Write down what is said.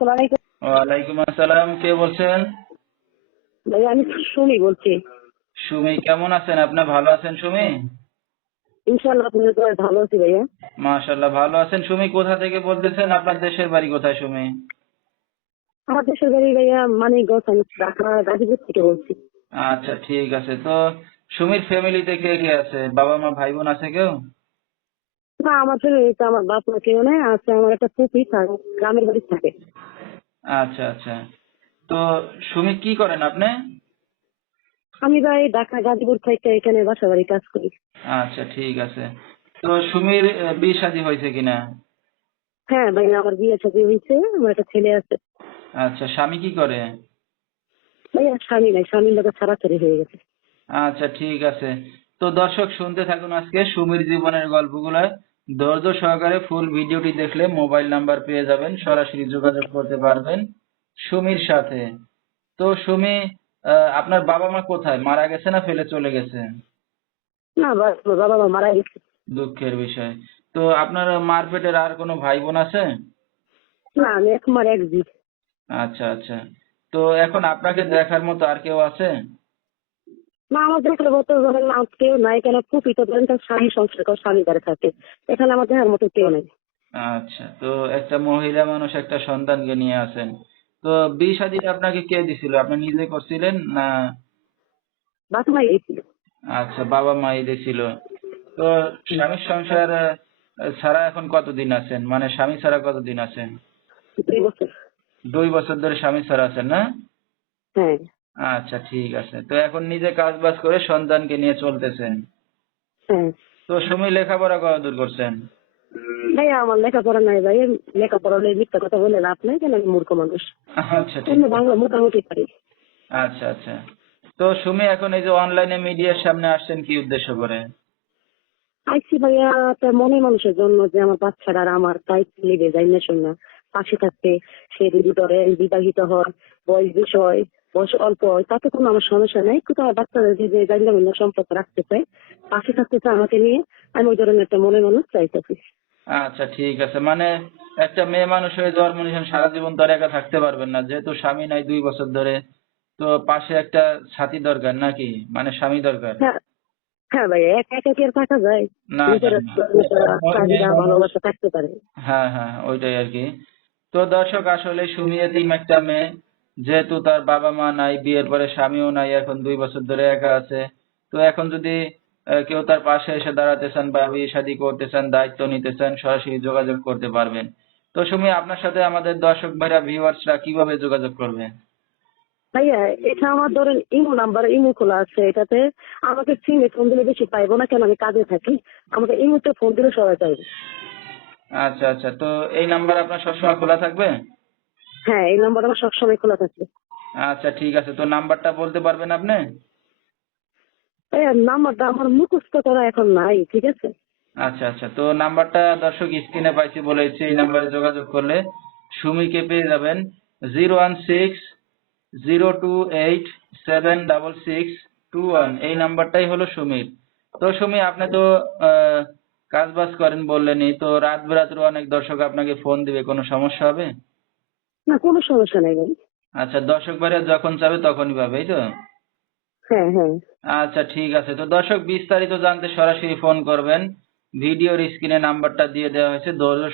ওয়ালাইকুম আসসালাম কে বলছেন? ভাই আমি সুমি বলছি। সুমি কেমন আছেন? আপনি ভালো আছেন সুমি? ইনশাল্লাহ আপনাদের দোয়ায় ভালো আছি ভাইয়া। মাশাল্লাহ ভালো আছেন। সুমি কোথা থেকে বলতেছেন? আপনার দেশের বাড়ি কোথায় সুমি? আমার দেশের বাড়ি ভাইয়া মানিকগঞ্জ আমি ঢাকা গাজীপুর থেকে বলছি। আচ্ছা ঠিক আছে। তো সুমির ফ্যামিলিতে কে কে আছে? বাবা মা ভাই বোন আছে কেউ? না আমার ফ্যামিলিতে আমার বাপ মা কেউ নেই আছে আমার একটা পুপি থাকে গ্রামের বাড়ি থাকে। আচ্ছা আচ্ছা। তো সুমি কি করেন আপনি? আমি ভাই ঢাকা গাজীপুর থেকে এখানে বাসা বাড়ি কাজ করি। আচ্ছা ঠিক আছে। তো সুমির বিয়ে শাদী হয়েছে কিনা? হ্যাঁ ভাই আমার বিয়ে সাথে হয়েছে আমার একটা ছেলে আছে। আচ্ছা স্বামী কি করে? ভাইয়া স্বামী নাই স্বামীর লোকের ছাড়াছাড়ি হয়ে গেছে। আচ্ছা ঠিক আছে। তো দর্শক শুনতে থাকুন আজকে সুমির জীবনের গল্পগুলো। ধৈর্য সহকারে ফুল ভিডিওটি দেখলে মোবাইল নাম্বার পেয়ে যাবেন সরাসরি যোগাযোগ করতে পারবেন সুমির সাথে। তো সুমি আপনার বাবা মা কোথায়? মারা গেছে না ফেলে চলে গেছে? না বাবা মা মারা গেছে। দুঃখের বিষয়। তো আপনার মার পেটের আর কোনো ভাই বোন আছে? না আমি একমার এক আচ্ছা আচ্ছা। তো এখন আপনাকে দেখার মতো আর কেউ আছে? না আমার দেখলে বলতে ধরেন না কেউ নাই কেন? পুপি তো ধরেন তার স্বামী সংসার করে স্বামী করে থাকে। এখানে আমার দেখার মতো কেউ নেই। আচ্ছা তো একটা মহিলা মানুষ একটা সন্তানকে নিয়ে আসেন। তো বিয়ে শাদীটা আপনাকে কে দিছিল? আপনি নিজে করছিলেন না? বাপ মাই গেছিল আচ্ছা বাবা মাই দিছিল তো স্বামীর সংসার ছাড়া এখন কতদিন আছেন? মানে স্বামী ছাড়া কতদিন আছেন? দুই বছর। দুই বছর ধরে স্বামী ছাড়া আছেন না? হ্যাঁ। আচ্ছা ঠিক আছে। তো এখন নিজে কাজ বাজ করে সন্তানকে নিয়ে চলতেছেন। তো সুমি লেখাপড়া কতদূর করছেন? ভাই আমার লেখাপড়া নাই ভাই। লেখাপড়া হলে মিথ্যা কথা বলে লাভ নাই কেন আমি মূর্খ মানুষ? আচ্ছা বাংলা মোটামুটি পারি। আচ্ছা আচ্ছা। তো সুমি এখন এই যে অনলাইনে মিডিয়ার সামনে আসছেন কি উদ্দেশ্য করে? আইসি ভাইয়া তার মনে মানুষের জন্য যে আমার বাচ্চারা আর আমার দায়িত্ব নিবে যাই না? শুন পাশে থাকতে সে যদি ধরে বিবাহিত হয় বয়স বিষয় বয়স অল্প হয় তাতে কোনো আমার সমস্যা নেই। কিন্তু আমার বাচ্চাদের যে জানলা মিল্লা সম্পর্ক রাখতে চাই পাশে থাকতে চাই আমাকে নিয়ে আমি ওই ধরনের একটা মনে মানুষ চাইতেছি আচ্ছা ঠিক আছে। মানে একটা মেয়ে মানুষ হয়ে জন্ম নিয়েছেন সারা জীবন তো আর একা থাকতে পারবেন না। যেহেতু স্বামী নাই দুই বছর ধরে তো পাশে একটা সাথী দরকার নাকি? মানে স্বামী দরকার? হ্যাঁ হ্যাঁ ভাই একা একা কি আর থাকা যায়? না, ভালোবাসা থাকতে পারে। হ্যাঁ হ্যাঁ ওইটাই আর কি। তো দর্শক আসলে সুমি এতিম একটা মেয়ে যেহেতু তার বাবা মা নাই বিয়ের পরে স্বামীও নাই এখন দুই বছর ধরে একা আছে। তো এখন যদি কেউ তার পাশে এসে দাঁড়াতে চান বা বিয়ে শাদী করতে চান দায়িত্ব নিতে চান সরাসরি যোগাযোগ করতে পারবেন। তো সুমি আপনার সাথে আমাদের দর্শক ভাইরা ভিউয়ার্সরা কীভাবে যোগাযোগ করবে? ভাইয়া এটা আমার ধরেন ইমো নাম্বার ইমো খোলা আছে। এটাতে আমাকে সিমে ফোন দিলে বেশি পাইবো না কেন? আমি কাজে থাকি। আমাকে ইমোতে ফোন দিলে সবাই পাইবে। আচ্ছা আচ্ছা। তো এই নাম্বার আপনার সবসময় খোলা থাকবে? হ্যাঁ এই নাম্বার আমার সবসময় খোলা থাকে। আচ্ছা ঠিক আছে। তো নাম্বারটা বলতে পারবেন আপনি? নাম্বারটা আমার মুখস্থ করা এখন নাই ঠিক আছে? আচ্ছা আচ্ছা। তো নাম্বারটা দর্শক স্ক্রিনে পাইছি বলেছি এই নাম্বারে যোগাযোগ করলে সুমিকে পেয়ে যাবেন zero one six zero two eight seven double six two one এই নাম্বারটাই হলো সুমির। তো সুমি আপনি তো কাজ বাজ করেন বললেনই তো রাত বেরাত্রে অনেক দর্শক আপনাকে ফোন দিবে কোনো সমস্যা হবে? না কোনো সমস্যা নাই ভাই। আচ্ছা দর্শক বাইরে যখন চাবে তখনই পাবে এই তো? হ্যাঁ হ্যাঁ। আচ্ছা ঠিক আছে। তো দর্শক বিস্তারিত জানতে সরাসরি ফোন করবেন। ভিডিওর স্ক্রিনে নাম্বারটা দিয়ে দেওয়া হয়েছে। ধৈর্য